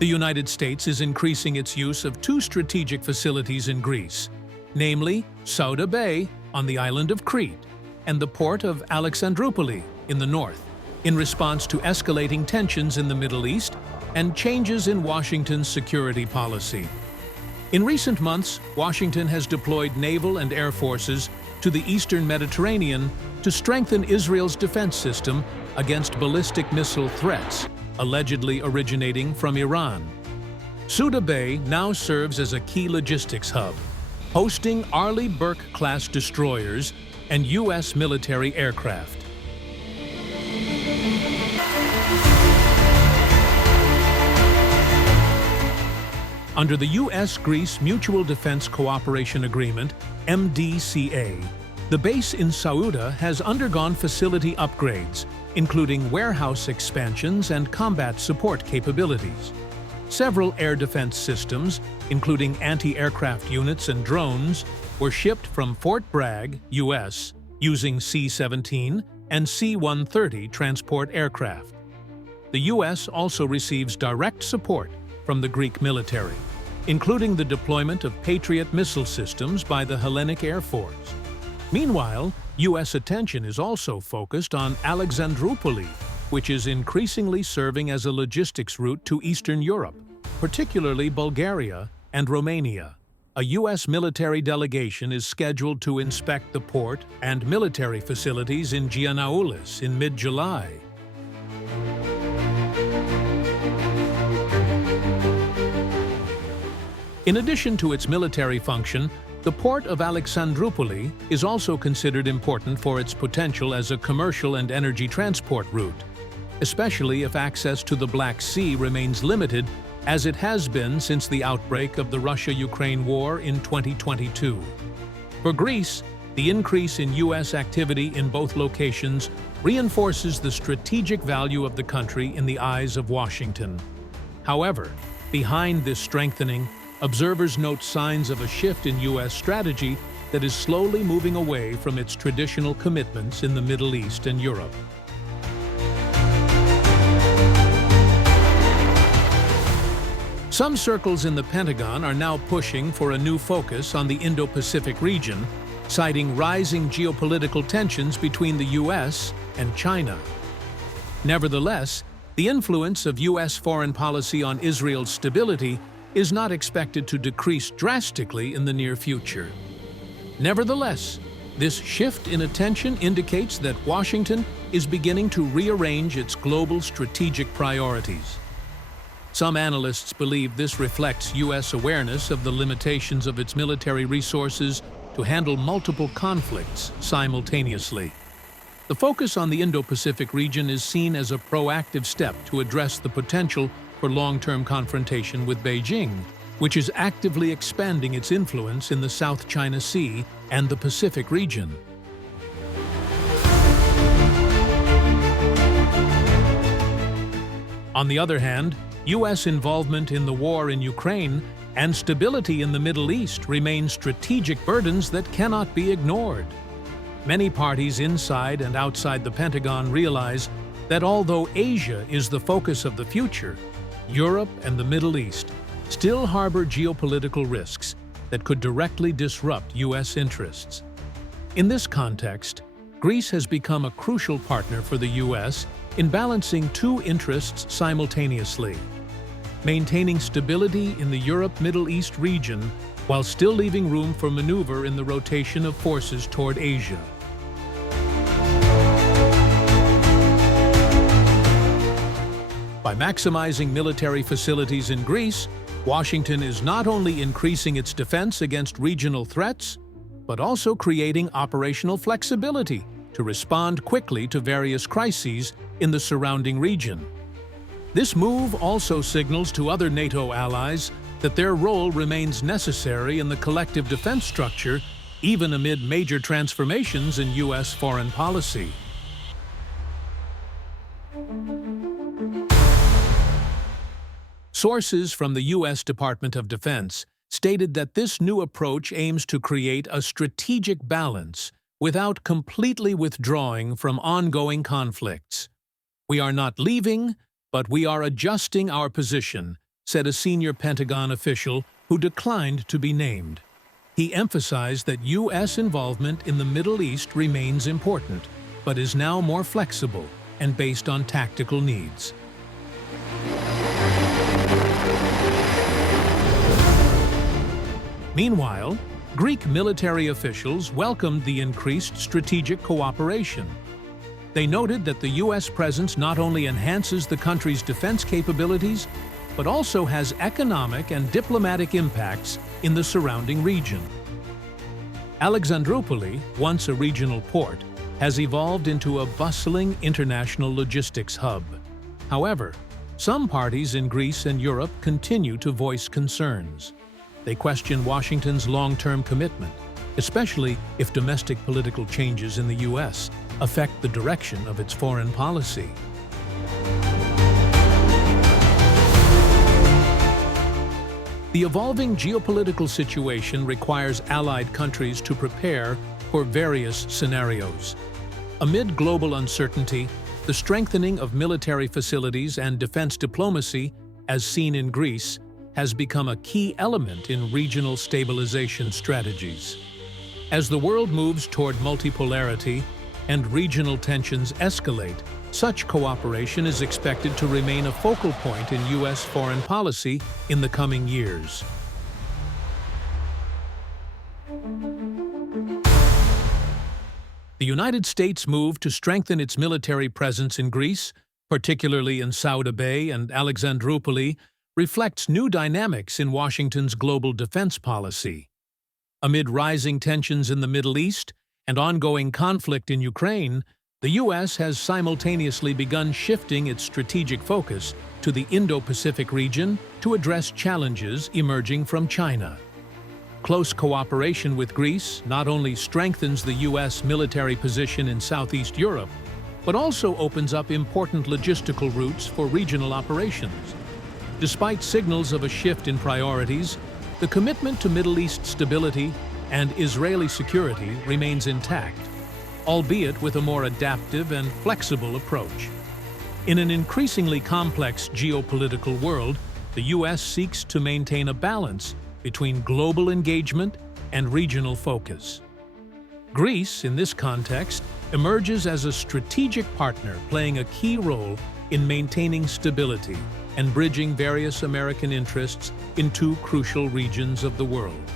The United States is increasing its use of two strategic facilities in Greece, namely Souda Bay on the island of Crete and the port of Alexandropoli in the north, in response to escalating tensions in the Middle East and changes in Washington's security policy. In recent months, Washington has deployed naval and air forces to the eastern Mediterranean to strengthen Israel's defense system against ballistic missile threats, allegedly originating from Iran. Souda Bay now serves as a key logistics hub, hosting Arleigh Burke-class destroyers and U.S. military aircraft. Under the U.S.-Greece Mutual Defense Cooperation Agreement, MDCA, the base in Souda has undergone facility upgrades, including warehouse expansions and combat support capabilities. Several air defense systems, including anti-aircraft units and drones, were shipped from Fort Bragg, U.S., using C-17 and C-130 transport aircraft. The U.S. also receives direct support from the Greek military, including the deployment of Patriot missile systems by the Hellenic Air Force. Meanwhile, U.S. attention is also focused on Alexandropoli, which is increasingly serving as a logistics route to Eastern Europe, particularly Bulgaria and Romania. A U.S. military delegation is scheduled to inspect the port and military facilities in Giannoulis in mid-July. In addition to its military function, the port of Alexandropoli is also considered important for its potential as a commercial and energy transport route, especially if access to the Black Sea remains limited, as it has been since the outbreak of the Russia-Ukraine war in 2022. For Greece, the increase in U.S. activity in both locations reinforces the strategic value of the country in the eyes of Washington. However, behind this strengthening, observers note signs of a shift in U.S. strategy that is slowly moving away from its traditional commitments in the Middle East and Europe. Some circles in the Pentagon are now pushing for a new focus on the Indo-Pacific region, citing rising geopolitical tensions between the U.S. and China. Nevertheless, the influence of U.S. foreign policy on Israel's stability is not expected to decrease drastically in the near future. Nevertheless, this shift in attention indicates that Washington is beginning to rearrange its global strategic priorities. Some analysts believe this reflects U.S. awareness of the limitations of its military resources to handle multiple conflicts simultaneously. The focus on the Indo-Pacific region is seen as a proactive step to address the potential for long-term confrontation with Beijing, which is actively expanding its influence in the South China Sea and the Pacific region. On the other hand, U.S. involvement in the war in Ukraine and stability in the Middle East remain strategic burdens that cannot be ignored. Many parties inside and outside the Pentagon realize that although Asia is the focus of the future, Europe and the Middle East still harbor geopolitical risks that could directly disrupt U.S. interests. In this context, Greece has become a crucial partner for the U.S. in balancing two interests simultaneously: maintaining stability in the Europe-Middle East region while still leaving room for maneuver in the rotation of forces toward Asia. By maximizing military facilities in Greece, Washington is not only increasing its defense against regional threats, but also creating operational flexibility to respond quickly to various crises in the surrounding region. This move also signals to other NATO allies that their role remains necessary in the collective defense structure, even amid major transformations in U.S. foreign policy. Sources from the U.S. Department of Defense stated that this new approach aims to create a strategic balance without completely withdrawing from ongoing conflicts. "We are not leaving, but we are adjusting our position," said a senior Pentagon official who declined to be named. He emphasized that U.S. involvement in the Middle East remains important, but is now more flexible and based on tactical needs. Meanwhile, Greek military officials welcomed the increased strategic cooperation. They noted that the U.S. presence not only enhances the country's defense capabilities, but also has economic and diplomatic impacts in the surrounding region. Alexandropoli, once a regional port, has evolved into a bustling international logistics hub. However, some parties in Greece and Europe continue to voice concerns. They question Washington's long-term commitment, especially if domestic political changes in the U.S. affect the direction of its foreign policy. The evolving geopolitical situation requires allied countries to prepare for various scenarios. Amid global uncertainty, the strengthening of military facilities and defense diplomacy, as seen in Greece, has become a key element in regional stabilization strategies. As the world moves toward multipolarity and regional tensions escalate, such cooperation is expected to remain a focal point in U.S. foreign policy in the coming years. The United States' move to strengthen its military presence in Greece, particularly in Souda Bay and Alexandropoli, reflects new dynamics in Washington's global defense policy. Amid rising tensions in the Middle East and ongoing conflict in Ukraine, the U.S. has simultaneously begun shifting its strategic focus to the Indo-Pacific region to address challenges emerging from China. Close cooperation with Greece not only strengthens the U.S. military position in Southeast Europe, but also opens up important logistical routes for regional operations. Despite signals of a shift in priorities, the commitment to Middle East stability and Israeli security remains intact, albeit with a more adaptive and flexible approach. In an increasingly complex geopolitical world, the U.S. seeks to maintain a balance between global engagement and regional focus. Greece, in this context, emerges as a strategic partner playing a key role in maintaining stability and bridging various American interests in two crucial regions of the world.